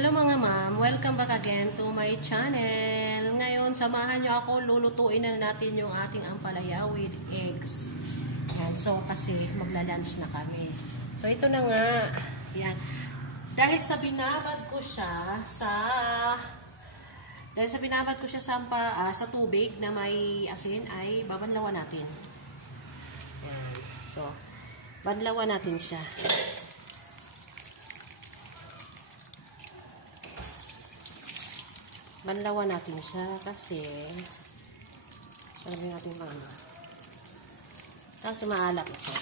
Hello mga ma'am, welcome back again to my channel. Ngayon, samahan nyo ako, lulutuin na natin yung ating ampalaya with eggs. Ayan, so kasi magla-lunch na kami. So ito na nga, yan. Dahil sa binabad ko siya sa tubig na may asin ay babanlawan natin. Ayan. So, banlawan natin siya. Banlawan natin siya kasi sabi natin kasi maalap ito.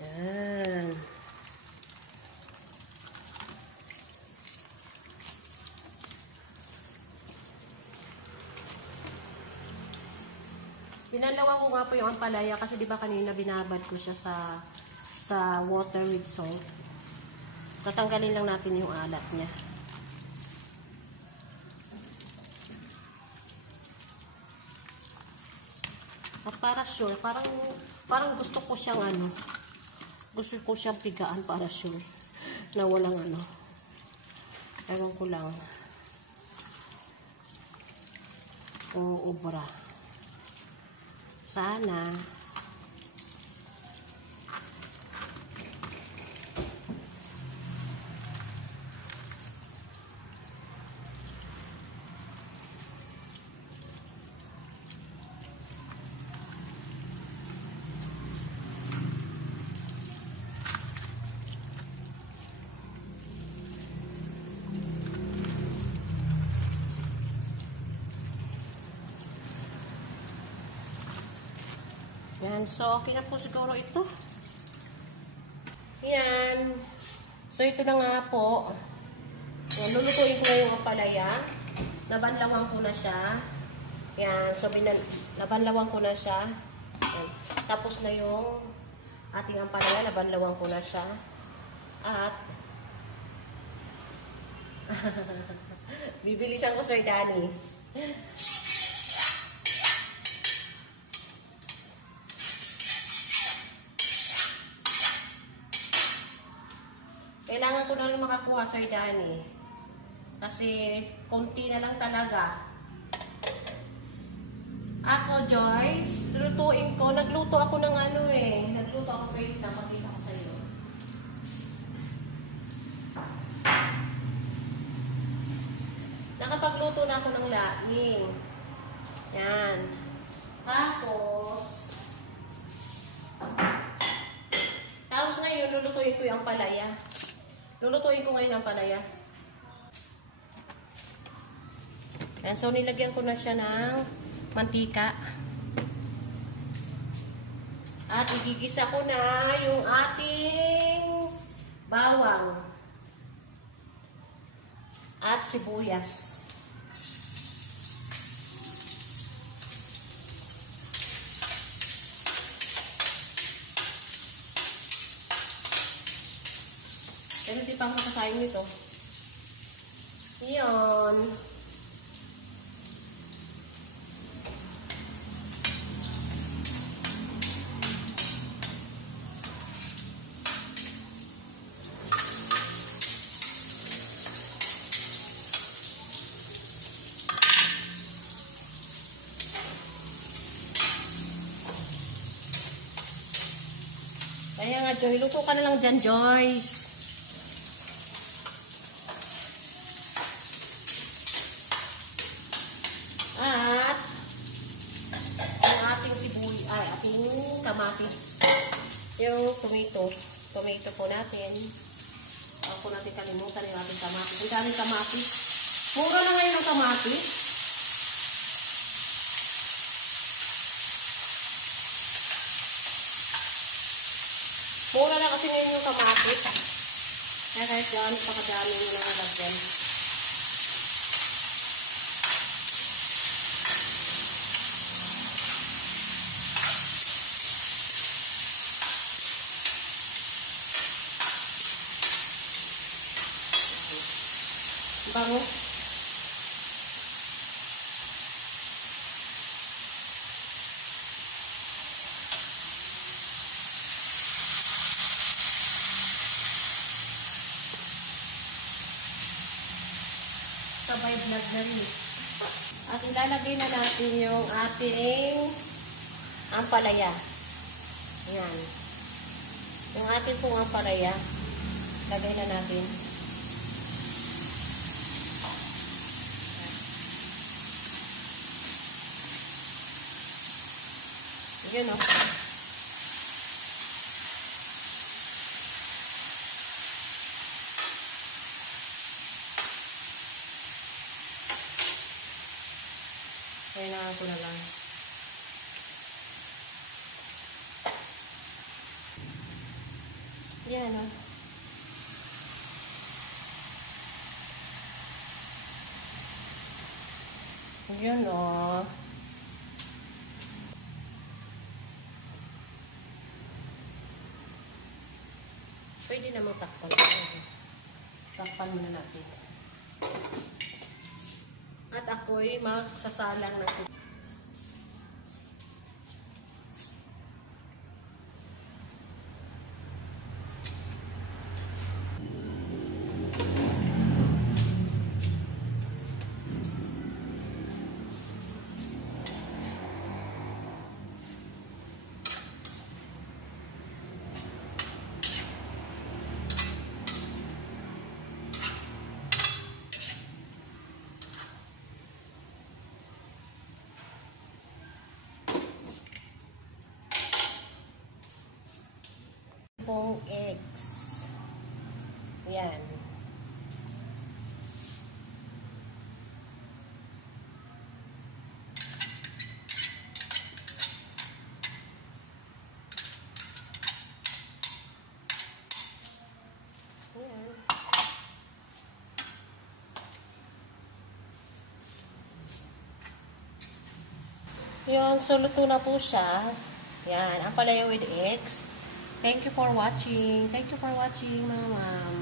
Yan. Pinalawan ko nga po yung ampalaya kasi di ba kanina binabad ko siya sa water with salt. Tatanggalin lang natin yung alat niya. At para sure, parang gusto ko siyang pigaan para sure na walang ewan ko lang kung ubra. Sana yan. So, okay na po siguro ito. Yan. So, ito na nga po. Yan, lulutuin ko na yung ampalaya. Nabanlawan ko na siya. Yan. So, nabanlawan ko na siya. Yan. Tapos na yung ating ampalaya. Nabanlawan ko na siya. At bibilisan ko, Sir Danny. Kailangan ko na rin makakuha, Sir Danny. Kasi, konti na lang talaga. Ako, Joyce, lutuin ko. Nagluto ako ng Nagluto ako, wait na, pakita ko sa'yo. Nakapagluto na ako ng laing. Yan. Tapos ngayon, lulutuin ko yung ampalaya. Lulutuin ko ngayon ang palaya. Yan, so nilagyan ko na siya ng mantika. At igigisa ko na yung ating bawang at sibuyas. Pero di pa makasayin nito. Iyon. Kaya nga, Joy, luto ka na lang dyan, Joyce. At ang ating kamatis. Yung tomato po natin. Ako po natin kalimutan yung ating kamatis. Ang daming kamatis. Mura na ngayon ang kamatis. Mura na kasi ngayon yung kamatis. Kaya kahit gano'n pa kadami nyo lang lagyan. Bango. kasabay vlog na rin. At ilalagay na natin yung ating ampalaya. Ayan. Yung ating pong ampalaya, lagay na natin. Yun o. Kailangan ko na lang. Yan o. Yun o. Pwede namang takpan. Takpan muna natin. At ako'y magsasalang na siya. Pong eggs. Yan. Yan, so luto na po siya. Yan, ang palaya with eggs. Thank you for watching. Thank you for watching, mga ma'am.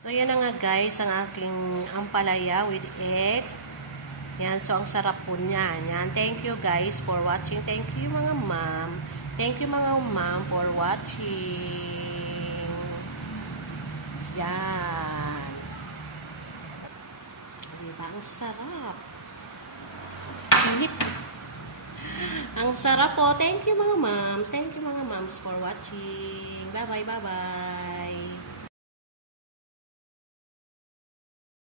So, yan na nga guys, ang aking ampalaya with eggs. Yan, so ang sarap po niyan. Yan, thank you guys for watching. Thank you mga ma'am. Thank you mga ma'am for watching. Yan. Diba? Ang sarap. Init. Ang sarap po. Thank you mga moms. Thank you mga moms for watching. Bye-bye, bye-bye.